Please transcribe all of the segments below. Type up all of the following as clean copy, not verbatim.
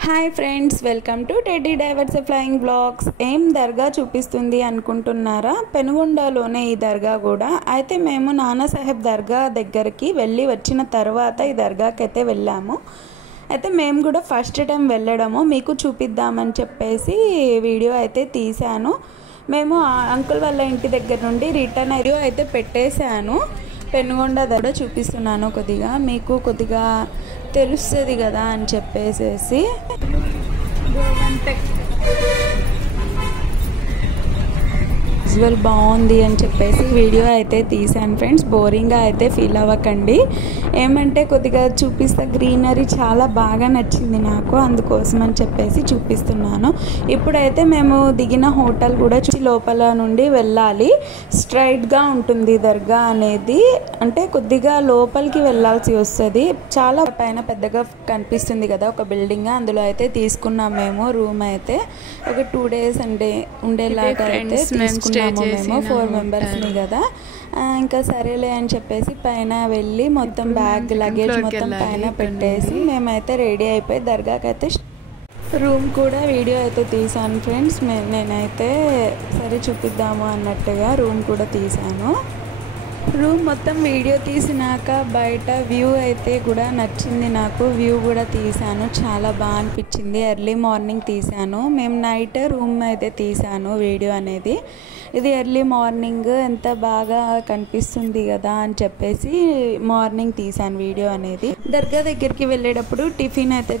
Hi friends, welcome to Teddy Divers Flying Blogs. ఏం దర్గా చూపిస్తుంది అనుకుంటున్నారా? పెనుగొండలోనే ఈ దర్గా కూడా. అయితే మేము నానాసాహెబ్ దర్గా దగ్గరికి వెళ్ళి వచ్చిన తర్వాత ఈ దర్గాకి అయితే వెళ్ళాము. అయితే మేము కూడా ఫస్ట్ టైం వెళ్ళడము మీకు చూపిద్దామని చెప్పేసి వీడియో అయితే తీశాను. మేము అంకుల్ వాళ్ళ ఇంటి దగ్గర నుండి రిటర్న్ అయితే పెట్టేశాను. పెనుగొండ దగ్గర చూపిస్తున్నాను, మీకు కొద్దిగా తెలుస్తుంది కదా అని చెప్పేసి. విజువల్ బాగుంది అని చెప్పేసి వీడియో అయితే తీసాను ఫ్రెండ్స్. బోరింగ్గా అయితే ఫీల్ అవ్వకండి. ఏమంటే కొద్దిగా చూపిస్తా, గ్రీనరీ చాలా బాగా నచ్చింది నాకు, అందుకోసం అని చెప్పేసి చూపిస్తున్నాను. ఇప్పుడైతే మేము దిగిన హోటల్ కూడా లోపల నుండి వెళ్ళాలి. స్ట్రైట్గా ఉంటుంది దర్గా అనేది, అంటే కొద్దిగా లోపలికి వెళ్ళాల్సి వస్తుంది. చాలా పైన పెద్దగా కనిపిస్తుంది కదా ఒక బిల్డింగ్, అందులో అయితే తీసుకున్నాం మేము రూమ్ అయితే. ఒక 2 days ఉండేలాగా అయితే తీసుకున్నాము మేము. 4 members కదా. ఇంకా సరేలే అని చెప్పేసి పైన వెళ్ళి మొత్తం బ్యాగ్ లగేజ్ మొత్తం పైన పెట్టేసి మేమైతే రెడీ అయిపోయి దర్గాకి అయితే రూమ్ కూడా వీడియో అయితే తీసాను ఫ్రెండ్స్. నేనైతే సరే చూపిద్దాము అన్నట్టుగా రూమ్ కూడా తీసాను. రూమ్ మొత్తం వీడియో తీసినాక బయట వ్యూ అయితే కూడా నచ్చింది నాకు. వ్యూ కూడా తీసాను, చాలా బాగా అనిపించింది. ఎర్లీ మార్నింగ్ తీసాను. మేము నైట్ రూమ్ అయితే తీసాను వీడియో అనేది. ఇది ఎర్లీ మార్నింగ్ ఎంత బాగా కనిపిస్తుంది కదా అని చెప్పేసి మార్నింగ్ తీసాను వీడియో అనేది. దర్గా దగ్గరికి వెళ్ళేటప్పుడు టిఫిన్ అయితే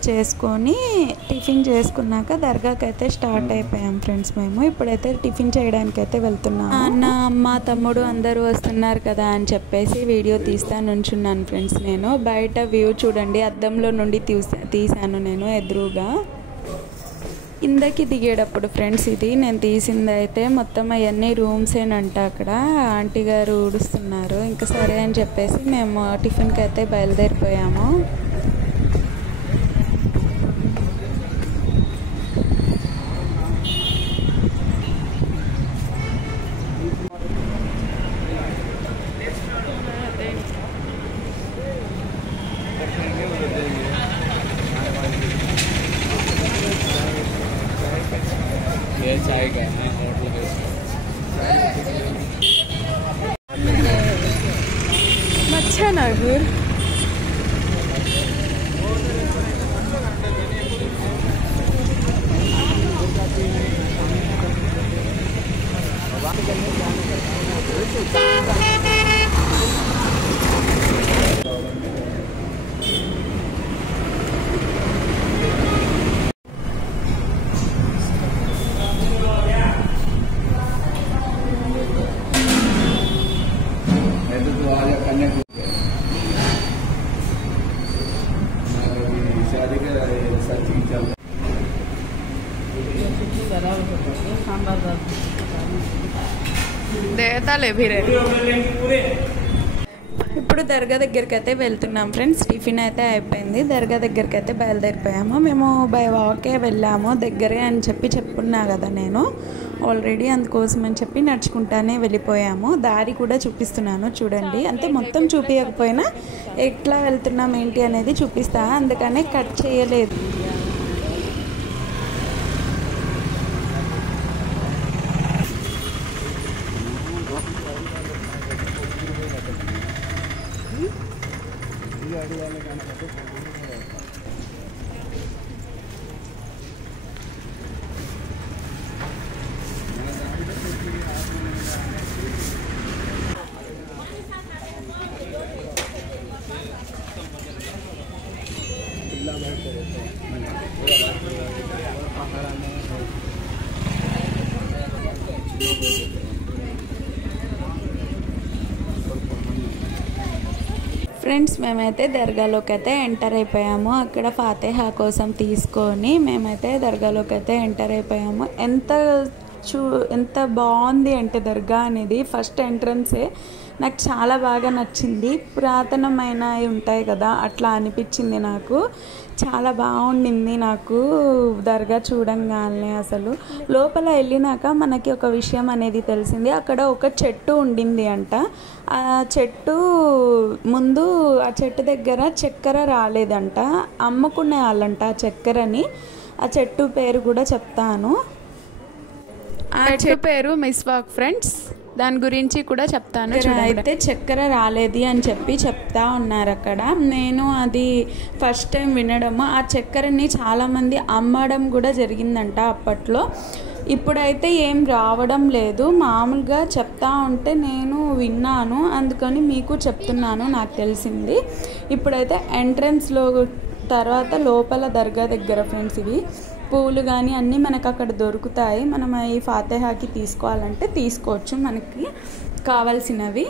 చేసుకున్నాక దర్గాకి అయితే స్టార్ట్ అయిపోయాం ఫ్రెండ్స్. మేము ఇప్పుడైతే టిఫిన్ చేయడానికి అయితే వెళ్తున్నాము. అన్న, అమ్మ, తమ్ముడు అందరూ వస్తున్నారు కదా అని చెప్పేసి వీడియో తీస్తా నుంచున్నాను ఫ్రెండ్స్. నేను బయట వ్యూ చూడండి, అద్దంలో నుండి తీసాను నేను ఎదురుగా. కిందకి దిగేటప్పుడు ఫ్రెండ్స్ ఇది నేను తీసింది అయితే మొత్తం అవన్నీ రూమ్సేనంట. అక్కడ ఆంటీ గారు ఊడుస్తున్నారు. ఇంకా సరే అని చెప్పేసి మేము టిఫిన్కి అయితే బయలుదేరిపోయాము. మచ్చనగర్ ఇప్పుడు దర్గా దగ్గరికి అయితే వెళ్తున్నాం ఫ్రెండ్స్. టిఫిన్ అయితే అయిపోయింది. దర్గా దగ్గరికి అయితే బయలుదేరిపోయాము. మేము బై వాకే వెళ్ళాము, దగ్గరే అని చెప్పున్నా కదా నేను ఆల్రెడీ, అందుకోసం అని చెప్పి నడుచుకుంటానే వెళ్ళిపోయాము. దారి కూడా చూపిస్తున్నాను చూడండి. అంటే మొత్తం చూపించకపోయినా ఎట్లా వెళ్తున్నాం ఏంటి అనేది చూపిస్తా, అందుకనే కట్ చేయలేదు. ఫ్రెండ్స్, మేమైతే దర్గాలోకి అయితే ఎంటర్ అయిపోయాము. అక్కడ ఫాతిహా కోసం తీసుకొని మేమైతే దర్గాలోకి అయితే ఎంటర్ అయిపోయాము. ఎంత బాగుంది అంటే దర్గా అనేది ఫస్ట్ ఎంట్రన్సే నాకు చాలా బాగా నచ్చింది. పురాతనమైనవి ఉంటాయి కదా, అట్లా అనిపించింది నాకు. చాలా బాగుండింది నాకు దర్గా చూడంగానే. అసలు లోపల వెళ్ళినాక మనకి ఒక విషయం అనేది తెలిసింది. అక్కడ ఒక చెట్టు ఉండింది అంట. ఆ చెట్టు ముందు ఆ చెట్టు దగ్గర చక్కెర రాలేదంట, అమ్ముకునే వాళ్ళంట ఆ చక్కెరని. ఆ చెట్టు పేరు కూడా చెప్తాను. ఆ చెట్టు పేరు మిస్వాక్ ఫ్రెండ్స్, దాని గురించి కూడా చెప్తాను. అయితే చక్కెర రాలేదు అని చెప్పి చెప్తా ఉన్నారు అక్కడ. నేను అది ఫస్ట్ టైం వినడము. ఆ చక్కెరని చాలామంది అమ్మడం కూడా జరిగిందంట అప్పట్లో. ఇప్పుడైతే ఏం రావడం లేదు, మామూలుగా చెప్తా ఉంటే నేను విన్నాను, అందుకని మీకు చెప్తున్నాను, నాకు తెలిసింది. ఇప్పుడైతే ఎంట్రన్స్లో తర్వాత లోపల దర్గా దగ్గర ఫ్రెండ్స్ ఇవి పూలు కానీ అన్నీ మనకు అక్కడ దొరుకుతాయి. మనం ఈ ఫాతిహాకి తీసుకోవాలంటే తీసుకోవచ్చు, మనకి కావాల్సినవి.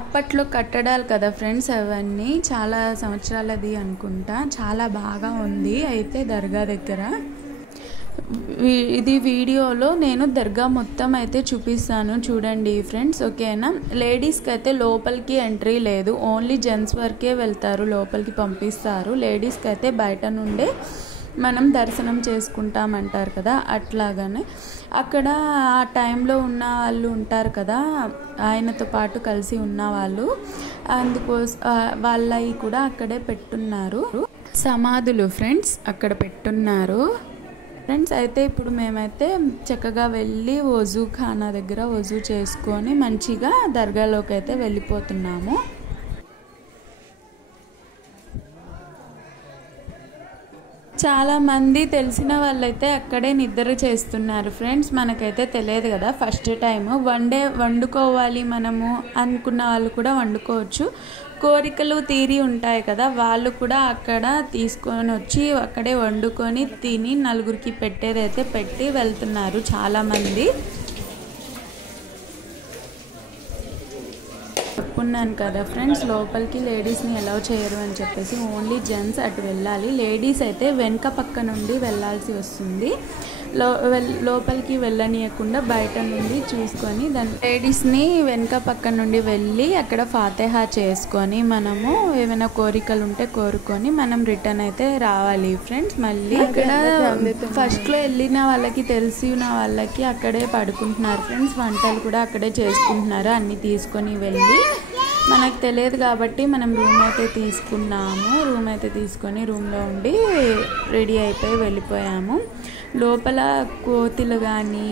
అప్పట్లో కట్టడాలు కదా ఫ్రెండ్స్, అవన్నీ చాలా సంవత్సరాలది అనుకుంటా. చాలా బాగా ఉంది అయితే దర్గా దగ్గర. ఇది వీడియోలో నేను దర్గా మొత్తం అయితే చూపిస్తాను, చూడండి ఫ్రెండ్స్, ఓకేనా. లేడీస్కి అయితే లోపలికి ఎంట్రీ లేదు, ఓన్లీ జెంట్స్ వరకే వెళ్తారు, లోపలికి పంపిస్తారు. లేడీస్కి అయితే బయట నుండే మనం దర్శనం చేసుకుంటామంటారు కదా, అట్లాగానే అక్కడ ఆ టైంలో ఉన్న వాళ్ళు ఉంటారు కదా, ఆయనతో పాటు కలిసి ఉన్న వాళ్ళు, అందుకోసం వాళ్ళవి కూడా అక్కడే పెట్టున్నారు సమాధులు ఫ్రెండ్స్, అక్కడ పెట్టున్నారు ఫ్రెండ్స్. అయితే ఇప్పుడు మేమైతే చక్కగా వెళ్ళి వజూ ఖానా దగ్గర వజూ చేసుకొని మంచిగా దర్గాలోకి అయితే వెళ్ళిపోతున్నాము. చాలామంది తెలిసిన వాళ్ళైతే అక్కడే నిద్ర చేస్తున్నారు ఫ్రెండ్స్. మనకైతే తెలియదు కదా, ఫస్ట్ టైం వండుకోవాలి మనము అనుకున్న వాళ్ళు కూడా వండుకోవచ్చు. కోరికలు తీరి ఉంటాయి కదా, వాళ్ళు కూడా అక్కడ తీసుకొని వచ్చి అక్కడే వండుకొని తిని నలుగురికి పెట్టేదైతే పెట్టి వెళ్తున్నారు చాలామంది. చెప్పున్నాను కదా ఫ్రెండ్స్, లోపలికి లేడీస్ని అలౌ చేయరు అని చెప్పేసి, ఓన్లీ జెంట్స్ అటు వెళ్ళాలి. లేడీస్ అయితే వెనక పక్క నుండి వెళ్ళాల్సి వస్తుంది, లోపలికి వెళ్ళనీయకుండా బయట నుండి చూసుకొని దాని లేడీస్ని వెనక పక్క నుండి వెళ్ళి అక్కడ ఫాతిహా చేసుకొని మనము ఏమైనా కోరికలు ఉంటే కోరుకొని మనం రిటర్న్ అయితే రావాలి ఫ్రెండ్స్. మళ్ళీ ఇక్కడ ఫస్ట్లో వెళ్ళిన వాళ్ళకి తెలిసిన వాళ్ళకి అక్కడే పడుకుంటున్నారు ఫ్రెండ్స్, వంటలు కూడా అక్కడే చేసుకుంటున్నారు. అన్నీ తీసుకొని వెళ్ళి మనకు తెలియదు కాబట్టి మనం రూమ్ అయితే తీసుకున్నాము. రూమ్ అయితే తీసుకొని రూమ్లో ఉండి రెడీ అయిపోయి వెళ్ళిపోయాము. లోపల కోతులు కానీ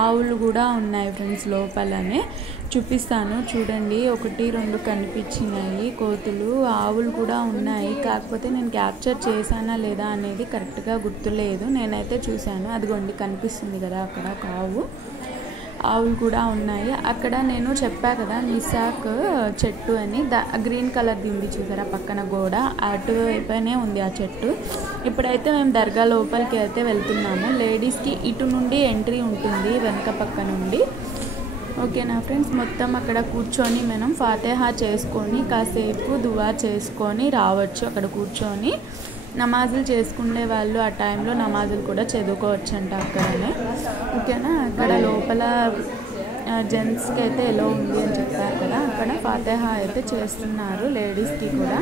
ఆవులు కూడా ఉన్నాయి ఫ్రెండ్స్, లోపలనే చూపిస్తాను చూడండి. 1-2 కనిపించినాయి కోతులు, ఆవులు కూడా ఉన్నాయి. కాకపోతే నేను క్యాప్చర్ చేశానా లేదా అనేది కరెక్ట్గా గుర్తులేదు. నేనైతే చూశాను, అదిగోండి కనిపిస్తుంది కదా అక్కడ ఒక ఆవులు కూడా ఉన్నాయి. అక్కడ నేను చెప్పా కదా మిసాక్ చెట్టు అని, గ్రీన్ కలర్ దింది చూసారా పక్కన గోడ, అటువైపునే ఉంది ఆ చెట్టు. ఇప్పుడైతే మేము దర్గా లోపలికి అయితే వెళ్తున్నాము. లేడీస్కి ఇటు నుండి ఎంట్రీ ఉంటుంది వెనక పక్క నుండి, ఓకేనా ఫ్రెండ్స్. మొత్తం అక్కడ కూర్చొని మనం ఫాతిహా చేసుకొని కాసేపు దువా చేసుకొని రావచ్చు. అక్కడ కూర్చొని నమాజులు చేసుకునే వాళ్ళు ఆ టైంలో నమాజులు కూడా చదువుకోవచ్చు అంట అక్కడనే, ఓకేనా. అక్కడ లోపల జెంట్స్కి అయితే ఎలా ఉంది అని చెప్పారు కదా, అక్కడ ఫాతిహా అయితే చేస్తున్నారు లేడీస్కి కూడా.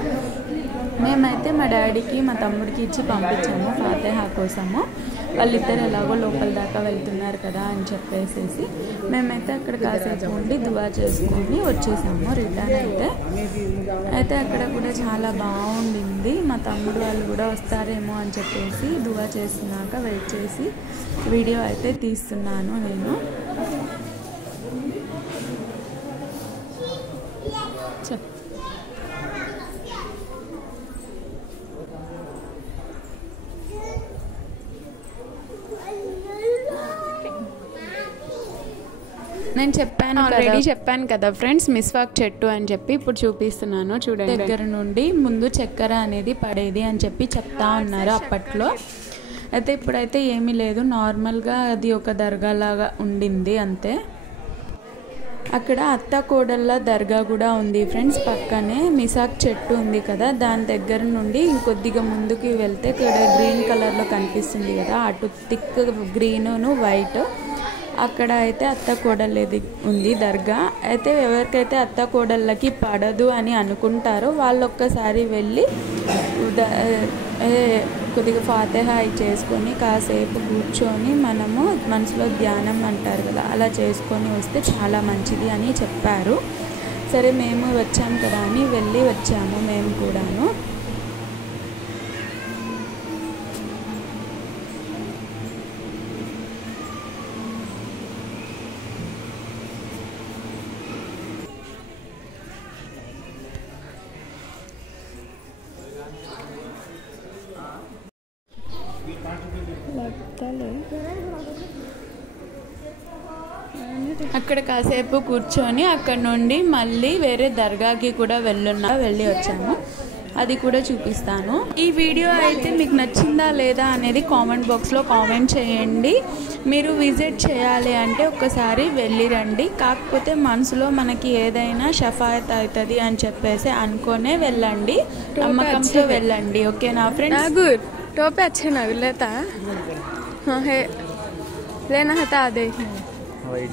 మేమైతే మా డాడీకి మా తమ్ముడికి ఇచ్చి పంపించాము ఫాతిహా కోసము. వాళ్ళిద్దరు ఎలాగో లోపల దాకా వెళ్తున్నారు కదా అని చెప్పేసి మేమైతే అక్కడ కాసేపు ఉండి దువా చేసుకొని వచ్చేసాము రిటర్న్ అయితే అక్కడ కూడా చాలా బాగుండింది. మా తమ్ముడు వాళ్ళు కూడా వస్తారేమో అని చెప్పేసి దువా చేస్తున్నాక వెయిట్ చేసి వీడియో అయితే తీస్తున్నాను నేను. నేను చెప్పాను కదా ఫ్రెండ్స్ మిస్వాక్ చెట్టు అని చెప్పి, ఇప్పుడు చూపిస్తున్నాను చూడండి. దగ్గర నుండి ముందు చక్కెర అనేది పడేది అని చెప్పి చెప్తా ఉన్నారు అప్పట్లో. అయితే ఇప్పుడైతే ఏమీ లేదు, నార్మల్గా అది ఒక దర్గా లాగా ఉండింది అంతే. అక్కడ అత్త కోడళ్ళ దర్గా కూడా ఉంది ఫ్రెండ్స్. పక్కనే మిసాక్ చెట్టు ఉంది కదా, దాని దగ్గర నుండి ఇంకొద్దిగా ముందుకు వెళ్తే ఇక్కడ గ్రీన్ కలర్లో కనిపిస్తుంది కదా, అటు థిక్ గ్రీను వైట్, అక్కడ అయితే అత్త కోడళ్ళది ఉంది దర్గా. అయితే ఎవరికైతే అత్త కోడళ్ళకి పడదు అని అనుకుంటారో వాళ్ళు ఒక్కసారి వెళ్ళి కొద్దిగా ఫాతిహా చేసుకొని కాసేపు కూర్చొని మనము మనసులో ధ్యానం అంటారు కదా, అలా చేసుకొని వస్తే చాలా మంచిది అని చెప్పారు. సరే మేము వచ్చాం కదా అని వెళ్ళి వచ్చాము మేము కూడాను. అక్కడ కాసేపు కూర్చొని అక్కడ నుండి మళ్ళీ వేరే దర్గాకి కూడా వెళ్ళి వచ్చాము. అది కూడా చూపిస్తాను. ఈ వీడియో అయితే మీకు నచ్చిందా లేదా అనేది కామెంట్ బాక్స్లో కామెంట్ చేయండి. మీరు విజిట్ చేయాలి అంటే ఒక్కసారి వెళ్ళి రండి. కాకపోతే మనసులో మనకి ఏదైనా షఫాయత్ అవుతుంది అని చెప్పేసి అనుకునే వెళ్ళండి, నమ్మకంతో వెళ్ళండి. ఓకేనా ఫ్రెండ్స్? टोपे अच्छे ना लेता हाँ है लेना हटा दे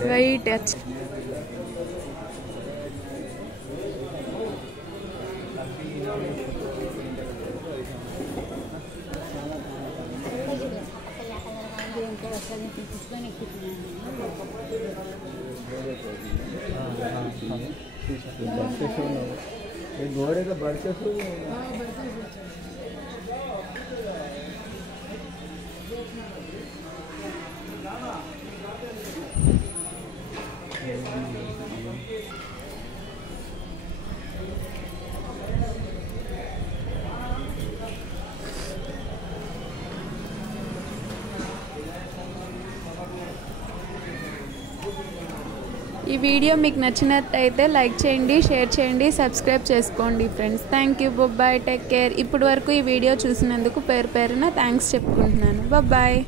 वाइट अच्छा घोड़े का बढ़ते ఈ వీడియో మీకు నచ్చినట్టయితే లైక్ చేయండి, షేర్ చేయండి, సబ్స్క్రైబ్ చేసుకోండి friends. Thank you, bye, take care. ఇప్పటి వరకు ఈ వీడియో చూసినందుకు పేరున థ్యాంక్స్ చెప్పుకుంటున్నాను. బాయ్.